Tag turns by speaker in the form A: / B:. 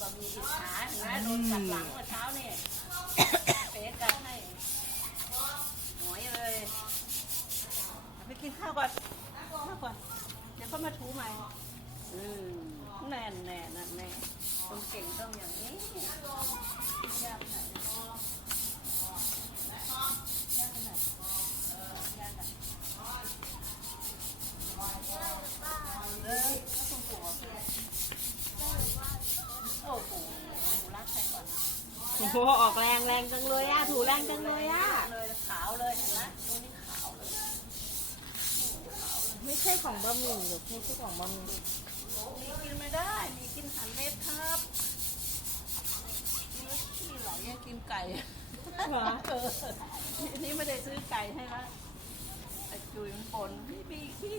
A: บะหมี่ติดขาเนะโดนกับหลังเมื่อเช้านี่เป๊กันให้หมอยเลยไปกินข้าวก่อนข้าวก่อน เดี๋ยวก็มาถูใหม่ อืมแน่นแน่นแน่ต้องเก่งต้องอย่างนี้
B: โหออกแรงแรงจังเลยอะ ถูแรงจังเลยอะ
A: เลยขาวเลยเห็นไหมตรงนี้ขาวเลยไม
B: ่ใช่ของบะหมี่หรือไม่ใช่ของบะหมี่
A: มีกินไม่ได้ มีกินหันเม็ดครับนี่ขี้ไหลอะกินไก่เหรอเออทีนี้ไม่ได้ซื้อไก่ให้ละไอ้จุยมันปนพี่บีขี้